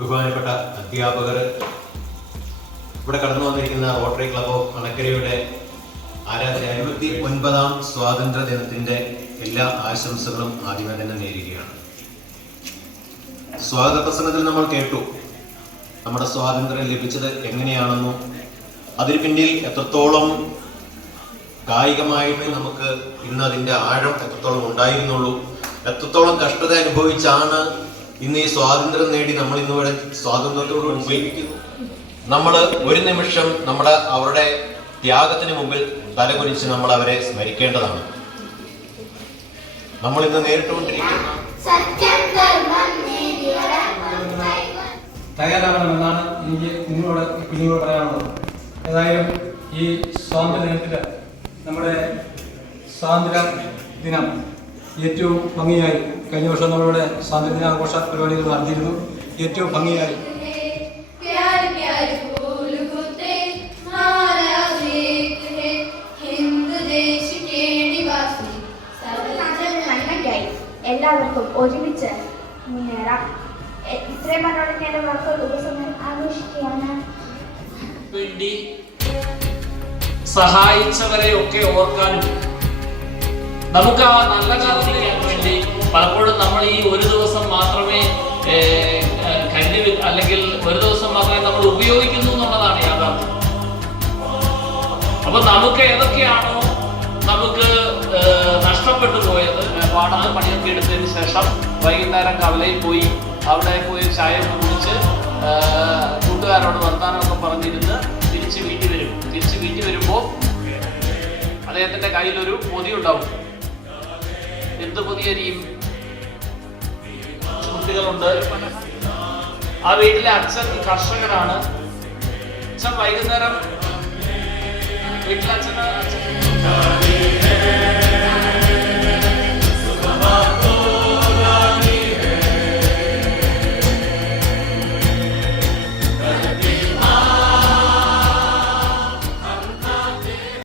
ബഹുമാനപ്പെട്ട അധ്യാപകർ, ഇവിടെ കടന്നു വന്നിരിക്കുന്ന റോട്ടറി ക്ലബ് ഓഫ് അണക്കരയുടെ ആരാധന 59ാം സ്വാതന്ത്ര്യ ദിനത്തിന്റെ എല്ലാ ആശംസകളും ആദ്യമേ തന്നെ നേരുകയാണ്. സ്വാഗത പ്രസംഗത്തിൽ നമ്മൾ കേട്ടു നമ്മുടെ സ്വാതന്ത്ര്യം ലഭിച്ചത് എങ്ങനെയാണെന്നും അതിന് പിന്നിൽ എത്രത്തോളം കായികമായിട്ട് നമുക്ക് ഇന്ന് അതിൻ്റെ ആഴം എത്രത്തോളം ഉണ്ടായിരുന്നുള്ളൂ, എത്രത്തോളം കഷ്ടത അനുഭവിച്ചാണ് ഇന്ന് ഈ സ്വാതന്ത്ര്യം നേടി നമ്മൾ ഇന്നിവിടെ സ്വാതന്ത്ര്യത്തോടുകൂടി ഉപയോഗിക്കുന്നു. നമ്മൾ ഒരു നിമിഷം അവരുടെ ത്യാഗത്തിന് മുമ്പിൽ തലകുനിച്ച് നമ്മൾ അവരെ സ്മരിക്കേണ്ടതാണ്. നമ്മൾ ഇന്ന് നേരിട്ടുകൊണ്ടിരിക്കുന്ന തയ്യാറാകണമെന്നാണ് എനിക്ക് നിങ്ങളോട് പറയാനുള്ളത്. ഏതായാലും ഈ സ്വാതന്ത്ര്യ ദിനത്തിൽ നമ്മുടെ സ്വാതന്ത്ര്യ ദിനം ഏറ്റവും ഭംഗിയായി കഴിഞ്ഞ വർഷം നമ്മളുടെ സ്വാതന്ത്ര്യ ദിനാഘോഷ പരിപാടികൾ നടത്തിയിരുന്നു. ഏറ്റവും ഭംഗിയായി എല്ലാവർക്കും ഒരുമിച്ച് മുന്നേറാം. ഇത്രയും പറഞ്ഞോടെ എന്റെ വാക്കുകൾ ഉപസംഹാരം ആഘോഷിക്കുകയാണ്. വേണ്ടി സഹായിച്ചവരെ ഒക്കെ ഓർക്കാനും നമുക്ക് ആ നല്ല കാലം ചെയ്യാൻ വേണ്ടി പലപ്പോഴും നമ്മൾ ഈ ഒരു ദിവസം മാത്രമേ അല്ലെങ്കിൽ ഒരു ദിവസം മാത്രമേ നമ്മൾ ഉപയോഗിക്കുന്നു എന്നുള്ളതാണ് യാഥാർത്ഥ്യം. അപ്പൊ നമുക്ക് ഏതൊക്കെയാണോ നമുക്ക് നഷ്ടപ്പെട്ടു പോയത്, പാടാതെ പണിയൊക്കെ എടുത്തതിന് ശേഷം വൈകുന്നേരം കവലയിൽ പോയി അവിടെ പോയി ചായ കുടിച്ച് കൂട്ടുകാരോട് വർത്താനമൊക്കെ പറഞ്ഞിരുന്ന് തിരിച്ച് വീട്ടിൽ വരുമ്പോൾ അദ്ദേഹത്തിന്റെ കയ്യിലൊരു പൊതി ഉണ്ടാവും. എന്ത് പൊതിയരിയും? കുട്ടികളുണ്ട്. ആ വീട്ടിലെ അച്ഛൻ കർഷകനാണ്. അച്ഛൻ വൈകുന്നേരം വീട്ടിലെ അച്ഛന്